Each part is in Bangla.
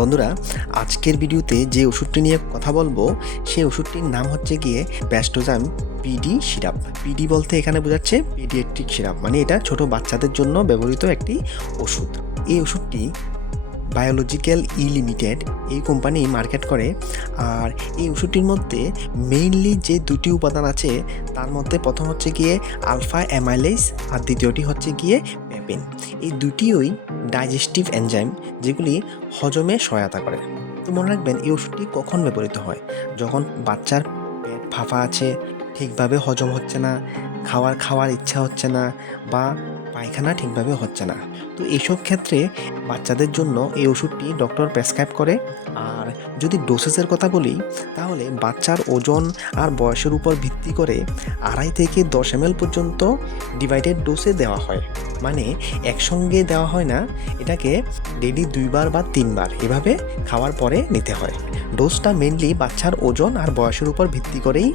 বন্ধুরা, আজকের ভিডিওতে যে ওষুধটি নিয়ে কথা বলবো সেই ওষুধটির নাম হচ্ছে গিয়ে ব্যাস্টোজাম পিডি সিরাপ। পিডি বলতে এখানে বোঝাচ্ছে পিডিয়াট্রিক সিরাপ, মানে এটা ছোট বাচ্চাদের জন্য ব্যবহৃত একটি ওষুধ। এই ওষুধটি বায়োলজিক্যাল লিমিটেড এই কোম্পানি মার্কেট করে। আর এই ওষুধটির মধ্যে মেইনলি যে দুটি উপাদান আছে তার মধ্যে প্রথম হচ্ছে গিয়ে আলফা অ্যামাইলেজ আর দ্বিতীয়টি হচ্ছে গিয়ে পেপেন। এই দুটিই ডাইজেস্টিভ এনজাইম, যেগুলি হজমে সহায়তা করে। তো মনে রাখবেন, এই ওষুধটি কখন ব্যবহৃত হয়? যখন বাচ্চার পেট ফাঁপা আছে, ঠিকভাবে হজম হচ্ছে না, খাওয়ার ইচ্ছা হচ্ছে না, বা পায়খানা ঠিকভাবে হচ্ছে না। তো এইসব ক্ষেত্রে বাচ্চাদের জন্য এই ওষুধটি ডক্টর প্রেসক্রাইব করে। আর যদি ডোসেসের কথা বলি, তাহলে বাচ্চার ওজন আর বয়সের উপর ভিত্তি করে 2.5 থেকে 10 ml পর্যন্ত ডিভাইডেড ডোসে দেওয়া হয়। মানে একসঙ্গে দেওয়া হয় না, এটাকে ডেইলি 2 বার বা 3 বার এভাবে খাওয়ার পরে নিতে হয়। ডোজটা মেনলি বাচ্চার ওজন আর বয়সের উপর ভিত্তি করেই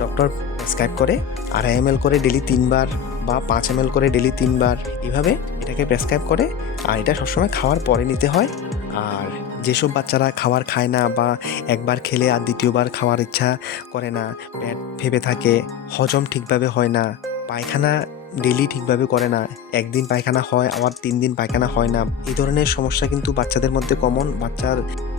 ডক্টর প্রেসক্রাইব করে। 2.5 ml করে ডেইলি 3 বার বা 5 ml করে ডেইলি 3 বার এভাবে এটাকে প্রেসক্রাইব করে। আর এটা সবসময় খাওয়ার পরে নিতে হয়। আর যেসব বাচ্চারা খাবার খায় না বা একবার খেলে আর দ্বিতীয়বার খাওয়ার ইচ্ছা করে না, পেট ফেপে থাকে, হজম ঠিকভাবে হয় না, পায়খানা ডেলি ঠিকভাবে করে না, একদিন পায়খানা হয় আবার 3 দিন পায়খানা হয় না, এই ধরনের সমস্যা কিন্তু বাচ্চাদের মধ্যে কমন। বাচ্চার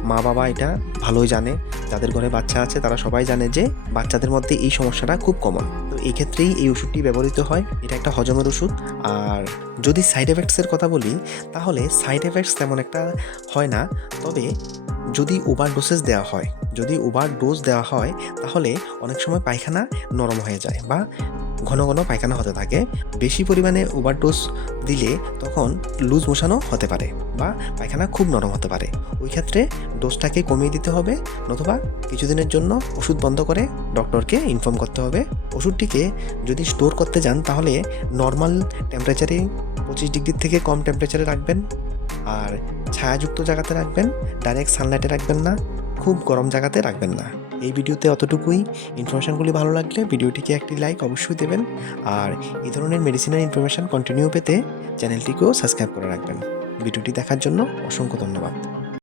মা বাবা এটা ভালোই জানে, যাদের ঘরে বাচ্চা আছে তারা সবাই জানে যে বাচ্চাদের মধ্যে এই সমস্যাটা খুব কমন। তো এই ক্ষেত্রেই এই ওষুধটি ব্যবহৃত হয়। এটা একটা হজমের ওষুধ। আর যদি সাইড এফেক্টসের কথা বলি, তাহলে সাইড এফেক্টস তেমন একটা হয় না। তবে যদি ওভার ডোজ দেওয়া হয় তাহলে অনেক সময় পায়খানা নরম হয়ে যায় বা ঘন ঘন পায়খানা হতে থাকে। বেশি পরিমাণে ওভারডোজ দিলে তখন লুজ মোশনও হতে পারে বা পায়খানা খুব নরম হতে পারে। ওই ক্ষেত্রে ডোজটাকে কমিয়ে দিতে হবে, নতুবা কিছুদিনের জন্য ওষুধ বন্ধ করে ডক্টরকে ইনফর্ম করতে হবে। ওষুধটিকে যদি স্টোর করতে যান তাহলে নর্মাল টেম্পারেচারে 25 ডিগ্রির থেকে কম টেম্পারেচারে রাখবেন। আর ছায়াযুক্ত জায়গাতে রাখবেন, ডাইরেক্ট সানলাইটে রাখবেন না, খুব গরম জায়গাতে রাখবেন না। এই ভিডিওতে অতটুকুই। ইনফরমেশানগুলি ভালো লাগলে ভিডিওটিকে একটি লাইক অবশ্যই দেবেন। আর এই ধরনের মেডিসিনের ইনফরমেশান কন্টিনিউ পেতে চ্যানেলটিকেও সাবস্ক্রাইব করে রাখবেন। ভিডিওটি দেখার জন্য অসংখ্য ধন্যবাদ।